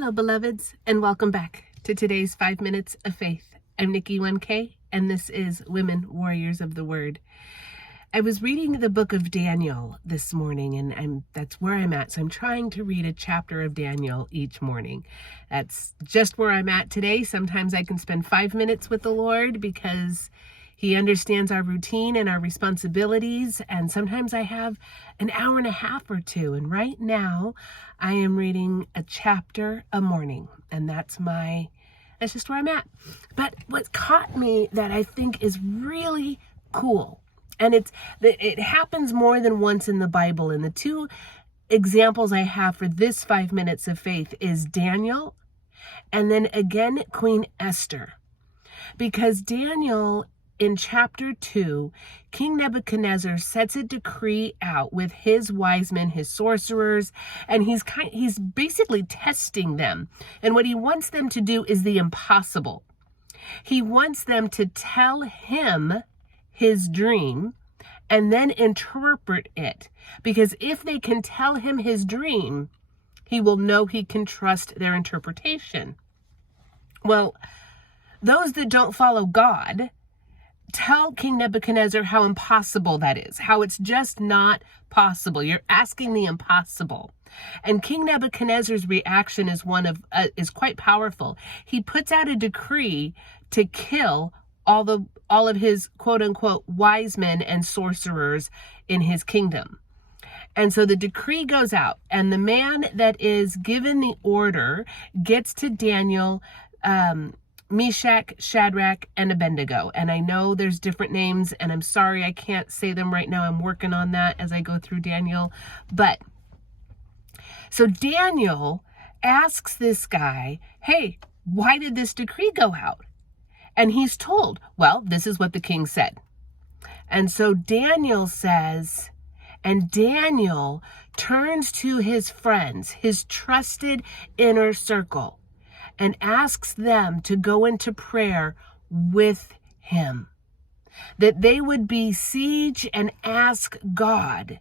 Hello, beloveds, and welcome back to today's 5 Minutes of Faith. I'm Niki 1K, and this is Women Warriors of the Word. I was reading the book of Daniel this morning, and that's where I'm at. So I'm trying to read a chapter of Daniel each morning. That's just where I'm at today. Sometimes I can spend 5 minutes with the Lord because He understands our routine and our responsibilities. And sometimes I have an hour and a half or two. And right now I am reading a chapter a morning. And that's just where I'm at. But what caught me that I think is really cool, and it happens more than once in the Bible. And the two examples I have for this 5 minutes of faith is Daniel and then again Queen Esther. Because Daniel, in chapter 2, King Nebuchadnezzar sets a decree out with his wise men, his sorcerers, and he's basically testing them. And what he wants them to do is the impossible. He wants them to tell him his dream and then interpret it. Because if they can tell him his dream, he will know he can trust their interpretation. Well, those that don't follow God tell King Nebuchadnezzar how impossible that is, how it's just not possible. You're asking the impossible. And King Nebuchadnezzar's reaction is quite powerful. He puts out a decree to kill all of his quote unquote wise men and sorcerers in his kingdom. And so the decree goes out, and the man that is given the order gets to Daniel, Meshach, Shadrach, and Abednego. And I know there's different names, and I'm sorry I can't say them right now. I'm working on that as I go through Daniel. But so Daniel asks this guy, hey, why did this decree go out? And he's told, well, this is what the king said. And so Daniel says, and Daniel turns to his friends, his trusted inner circle, and asks them to go into prayer with him, that they would besiege and ask God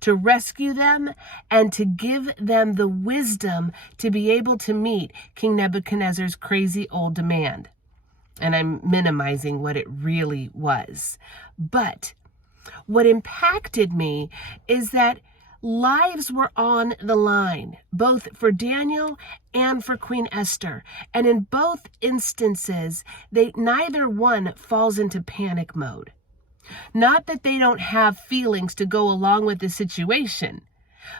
to rescue them and to give them the wisdom to be able to meet King Nebuchadnezzar's crazy old demand. And I'm minimizing what it really was. But what impacted me is that lives were on the line, both for Daniel and for Queen Esther. And in both instances, neither one falls into panic mode. Not that they don't have feelings to go along with the situation,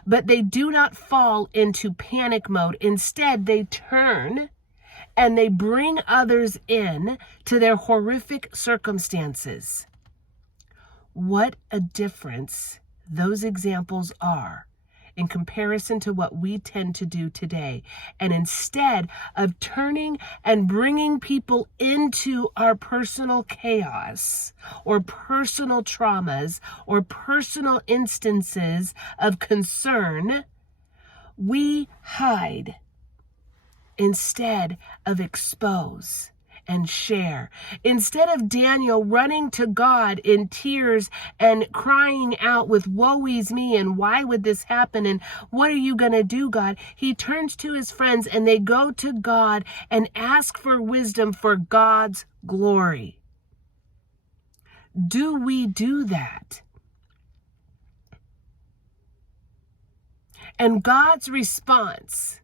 but they do not fall into panic mode. Instead, they turn and they bring others in to their horrific circumstances. What a difference those examples are in comparison to what we tend to do today. And instead of turning and bringing people into our personal chaos or personal traumas or personal instances of concern, we hide instead of expose and share. Instead of Daniel running to God in tears and crying out with woe is me and why would this happen and what are you going to do, God? He turns to his friends and they go to God and ask for wisdom for God's glory. Do we do that? And God's response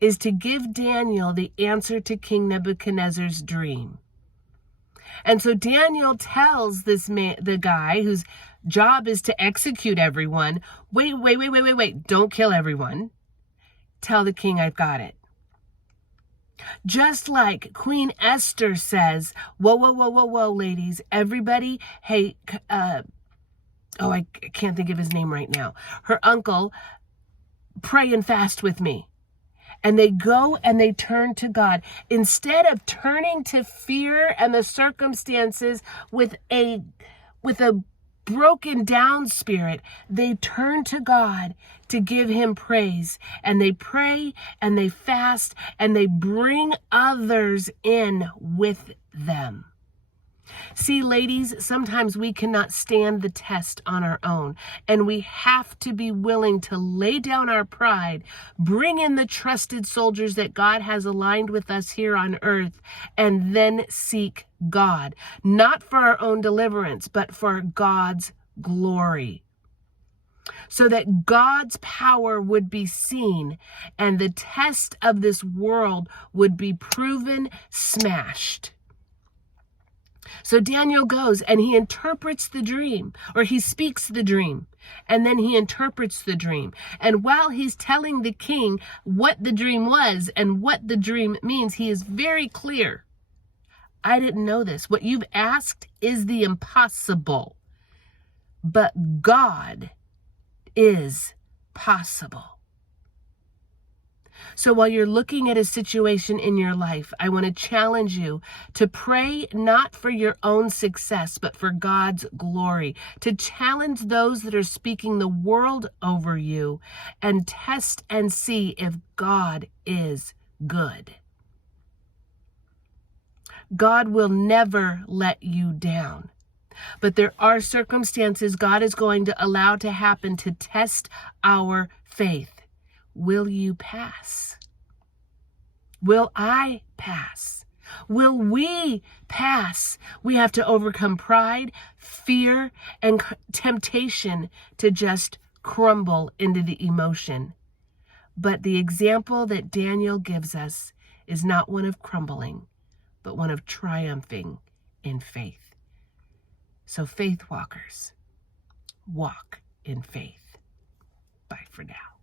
is to give Daniel the answer to King Nebuchadnezzar's dream. And so Daniel tells this man, the guy whose job is to execute everyone, wait, don't kill everyone. Tell the king I've got it. Just like Queen Esther says, whoa, ladies, everybody, hey, I can't think of his name right now. Her uncle, pray and fast with me. And they go and they turn to God. Instead of turning to fear and the circumstances with a broken down spirit, they turn to God to give him praise. And they pray and they fast and they bring others in with them. See, ladies, sometimes we cannot stand the test on our own, and we have to be willing to lay down our pride, bring in the trusted soldiers that God has aligned with us here on earth, and then seek God, not for our own deliverance, but for God's glory, so that God's power would be seen and the test of this world would be proven smashed. So Daniel goes and he interprets the dream, or he speaks the dream, and then he interprets the dream. And while he's telling the king what the dream was and what the dream means, he is very clear. I didn't know this. What you've asked is the impossible, but God is possible. So while you're looking at a situation in your life, I want to challenge you to pray not for your own success, but for God's glory, to challenge those that are speaking the world over you and test and see if God is good. God will never let you down. But there are circumstances God is going to allow to happen to test our faith. Will you pass? Will I pass? Will we pass? We have to overcome pride, fear, and temptation to just crumble into the emotion. But the example that Daniel gives us is not one of crumbling, but one of triumphing in faith. So faith walkers, walk in faith. Bye for now.